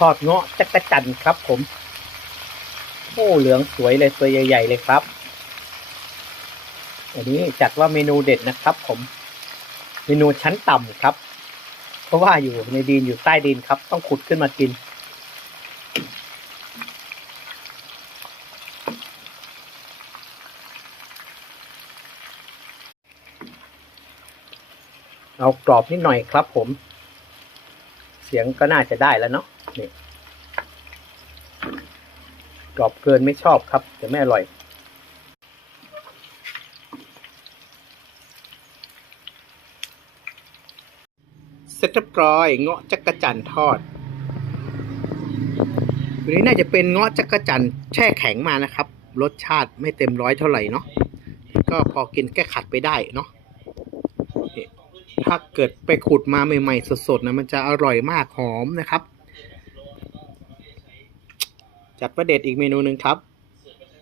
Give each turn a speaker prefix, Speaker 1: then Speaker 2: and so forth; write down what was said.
Speaker 1: ทอดเงาะจักรจันครับ ผมโอ้เหลืองสวยเลยตัวใหญ่ ๆ เลยครับอันนี้จัดว่าเมนูเด็ดนะครับ ผม เมนูชั้นต่ำครับ เพราะว่าอยู่ในดินอยู่ใต้ดินครับ ต้องขุดขึ้นมากิน เอากรอบนิดหน่อยครับ ผม เสียงก็น่าจะได้แล้วเนาะ นี่กรอบเกินไม่ชอบครับแต่ไม่อร่อย เสร็จเรียบร้อยเงาะจักรจันทอดตัวนี้น่าจะเป็นเงาะจักรจันแช่แข็งมานะครับ รสชาติไม่เต็มร้อยเท่าไหร่เนาะก็พอกินแก้ขัดไปได้เนาะถ้าเกิดไปขุดมาใหม่ ๆ สดๆนะมันจะอร่อยมากหอมนะครับ จัดประเด็ดอีกเมนูหนึ่งครับ